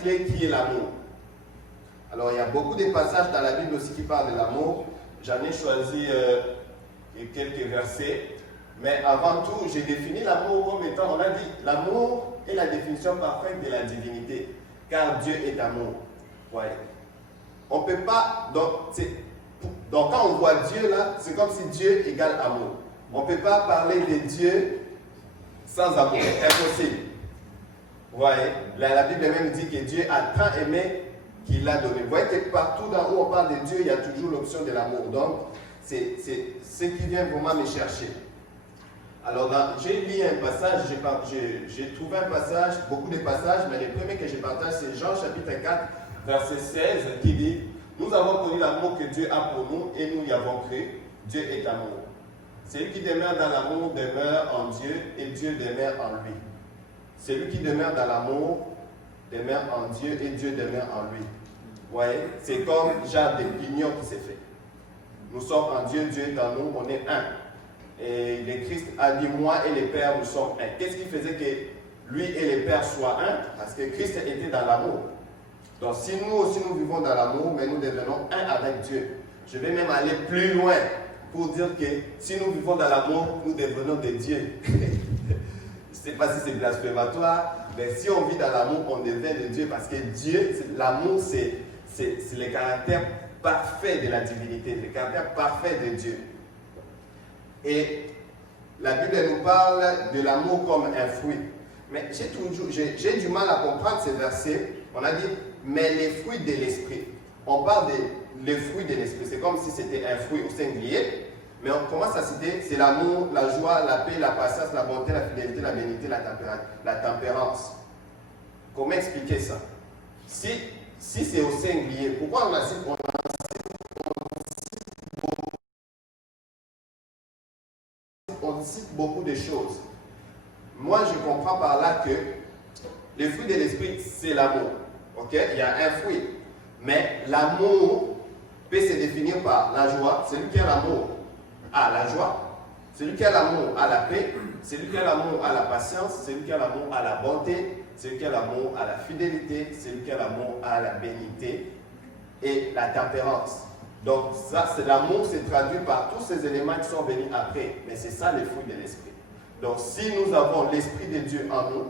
clé qui est l'amour. Alors, il y a beaucoup de passages dans la Bible aussi qui parlent de l'amour. J'en ai choisi quelques versets. Mais avant tout, j'ai défini l'amour comme étant, on a dit, l'amour est la définition parfaite de la divinité. Car Dieu est amour. Ouais. On ne peut pas, donc quand on voit Dieu là, c'est comme si Dieu égale amour. On ne peut pas parler de Dieu sans amour. Impossible. Vous voyez, la Bible même dit que Dieu a tant aimé qu'il l'a donné. Vous voyez que partout dans où on parle de Dieu, il y a toujours l'option de l'amour. Donc, c'est ce qui vient vraiment me chercher. Alors, j'ai lu un passage, j'ai trouvé un passage, beaucoup de passages, mais le premier que je partage, c'est Jean chapitre 4, verset 16, qui dit « Nous avons connu l'amour que Dieu a pour nous et nous y avons cru. Dieu est amour. Celui qui demeure dans l'amour demeure en Dieu et Dieu demeure en lui. Celui qui demeure dans l'amour demeure en Dieu et Dieu demeure en lui. » Vous voyez, c'est comme genre d'union qui s'est fait. Nous sommes en Dieu, Dieu est en nous, on est un. Et le Christ a dit, moi et le Père, nous sommes un. Qu'est-ce qui faisait que lui et le Père soient un? Parce que Christ était dans l'amour. Donc si nous aussi nous vivons dans l'amour, mais nous devenons un avec Dieu. Je vais même aller plus loin pour dire que si nous vivons dans l'amour, nous devenons des dieux. Je ne sais pas si c'est blasphématoire, mais si on vit dans l'amour, on devient des dieux. Parce que Dieu, l'amour, c'est le caractère parfait de la divinité, le caractère parfait de Dieu. Et la Bible nous parle de l'amour comme un fruit. Mais j'ai du mal à comprendre ces versets. On a dit, mais les fruits de l'esprit. On parle des fruits de l'esprit. C'est comme si c'était un fruit au singulier. Mais on commence à citer, c'est l'amour, la joie, la paix, la patience, la bonté, la fidélité, la bénité, la tempérance. Comment expliquer ça? Si c'est au singulier, pourquoi on cite beaucoup de choses? Moi, je comprends par là que le fruit de l'esprit, c'est l'amour. Ok? Il y a un fruit. Mais l'amour peut se définir par la joie. Celui qui a l'amour a la joie. Celui qui a l'amour a la paix. Celui qui a l'amour a la patience. Celui qui a l'amour a la bonté. Celui qui a l'amour a la fidélité. Celui qui a l'amour a la bénité et la tempérance. Donc, ça, c'est l'amour, c'est traduit par tous ces éléments qui sont venus après. Mais c'est ça le fruit de l'esprit. Donc, si nous avons l'Esprit de Dieu en nous,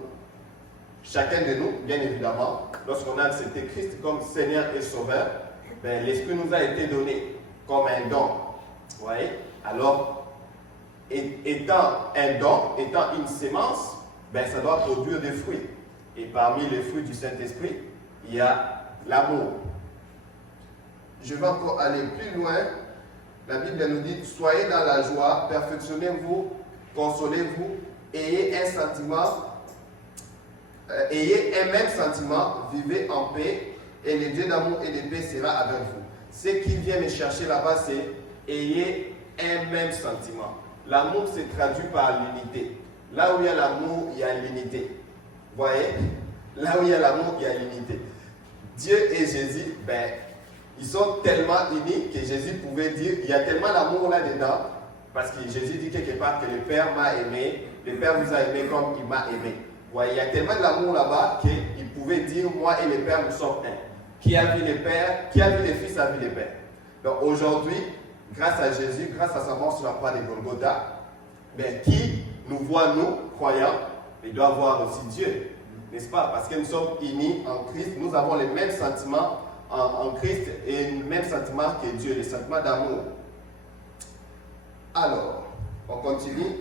chacun de nous, bien évidemment, lorsqu'on a accepté Christ comme Seigneur et Sauveur, ben, l'Esprit nous a été donné comme un don. Vous voyez? Alors, étant un don, étant une sémence, ben, ça doit produire des fruits. Et parmi les fruits du Saint-Esprit, il y a l'amour. Je vais encore aller plus loin. La Bible nous dit, soyez dans la joie, perfectionnez-vous, consolez-vous, ayez un même sentiment, vivez en paix, et le Dieu d'amour et de paix sera avec vous. Ce qui vient me chercher là-bas, c'est ayez un même sentiment. L'amour se traduit par l'unité. Là où il y a l'amour, il y a l'unité. Vous voyez? Là où il y a l'amour, il y a l'unité. Dieu et Jésus, ben, ils sont tellement unis que Jésus pouvait dire, il y a tellement d'amour là-dedans, parce que Jésus dit quelque part que le Père m'a aimé, le Père vous a aimé comme il m'a aimé. Vous voyez, il y a tellement d'amour là-bas qu'il pouvait dire, moi et le Père, nous sommes un. Qui a vu le Père, qui a vu le Fils a vu le Père. Donc aujourd'hui, grâce à Jésus, grâce à sa mort sur la croix de Golgotha, ben, qui nous voit, nous, croyants, il doit voir aussi Dieu. N'est-ce pas? Parce que nous sommes unis en Christ, nous avons les mêmes sentiments en Christ et le même sentiment que Dieu, le sentiment d'amour. Alors, on continue.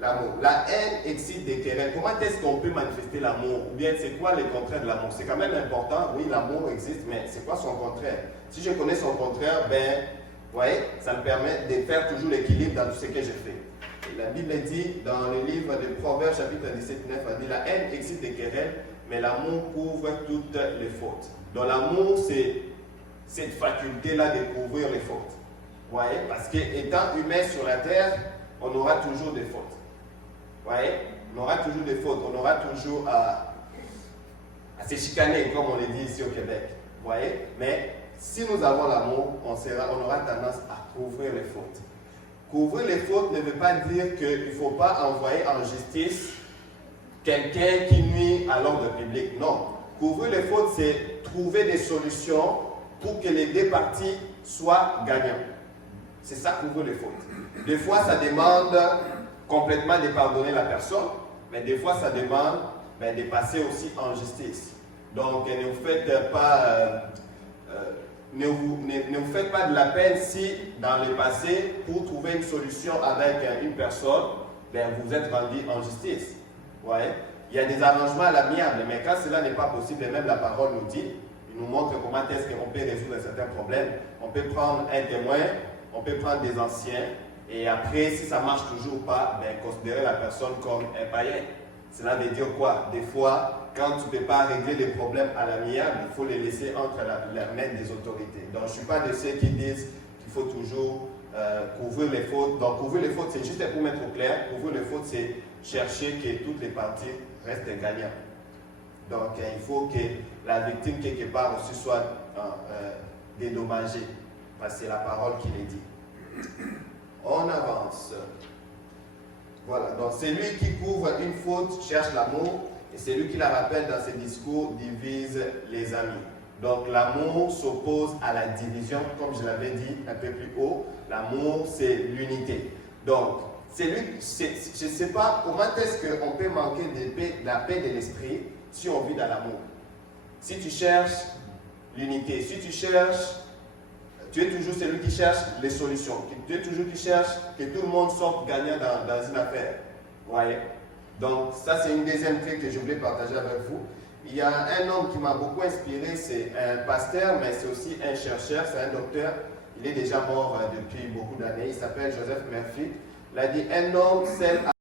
L'amour. La haine excite des querelles. Comment est-ce qu'on peut manifester l'amour? Ou bien c'est quoi le contraire de l'amour? C'est quand même important. Oui, l'amour existe, mais c'est quoi son contraire? Si je connais son contraire, ben, vous voyez, ça me permet de faire toujours l'équilibre dans tout ce que je fais. Et la Bible dit dans le livre de Proverbes, chapitre 17, 9, elle dit la haine excite des querelles, mais l'amour couvre toutes les fautes. Donc l'amour, c'est cette faculté-là de couvrir les fautes. Vous voyez? Parce qu'étant humain sur la terre, on aura toujours des fautes. Vous voyez? On aura toujours des fautes. On aura toujours à se chicaner, comme on le dit ici au Québec. Vous voyez? Mais si nous avons l'amour, on aura tendance à couvrir les fautes. Couvrir les fautes ne veut pas dire qu'il ne faut pas envoyer en justice quelqu'un qui nuit à l'ordre public. Non. Couvrir les fautes, c'est trouver des solutions pour que les deux parties soient gagnants. C'est ça, couvrir les fautes. Des fois, ça demande complètement de pardonner la personne, mais des fois, ça demande de passer aussi en justice. Donc, ne vous faites pas... ne vous faites pas de la peine si, dans le passé, pour trouver une solution avec une personne, vous êtes rendu en justice. Ouais. Il y a des arrangements à l'amiable, mais quand cela n'est pas possible, et même la parole nous dit, il nous montre comment est-ce qu'on peut résoudre certains problèmes. On peut prendre un témoin, on peut prendre des anciens, et après, si ça ne marche toujours pas, considérer la personne comme un païen. Cela veut dire quoi? Des fois, quand tu ne peux pas régler les problèmes à l'amiable, il faut les laisser entre la main des autorités. Donc, je ne suis pas de ceux qui disent qu'il faut toujours couvrir les fautes. Donc, couvrir les fautes, c'est juste pour mettre au clair. Couvrir les fautes, c'est chercher que toutes les parties restent gagnantes. Donc, il faut que la victime, quelque part aussi, soit dédommagée. Parce que c'est la parole qui les dit. On avance. Voilà, donc celui qui couvre une faute cherche l'amour, et celui qui la rappelle dans ses discours divise les amis. Donc l'amour s'oppose à la division, comme je l'avais dit un peu plus haut. L'amour, c'est l'unité. Donc, je ne sais pas comment est-ce qu'on peut manquer de la paix de l'esprit si on vit dans l'amour. Si tu cherches l'unité, si tu cherches... Tu es toujours celui qui cherche les solutions. Tu es toujours qui cherche que tout le monde sorte gagnant dans une affaire. Voyez? Donc, ça, c'est une deuxième clé que je voulais partager avec vous. Il y a un homme qui m'a beaucoup inspiré, c'est un pasteur, mais c'est aussi un chercheur, c'est un docteur. Il est déjà mort depuis beaucoup d'années. Il s'appelle Joseph Murphy. Il a dit, un homme seul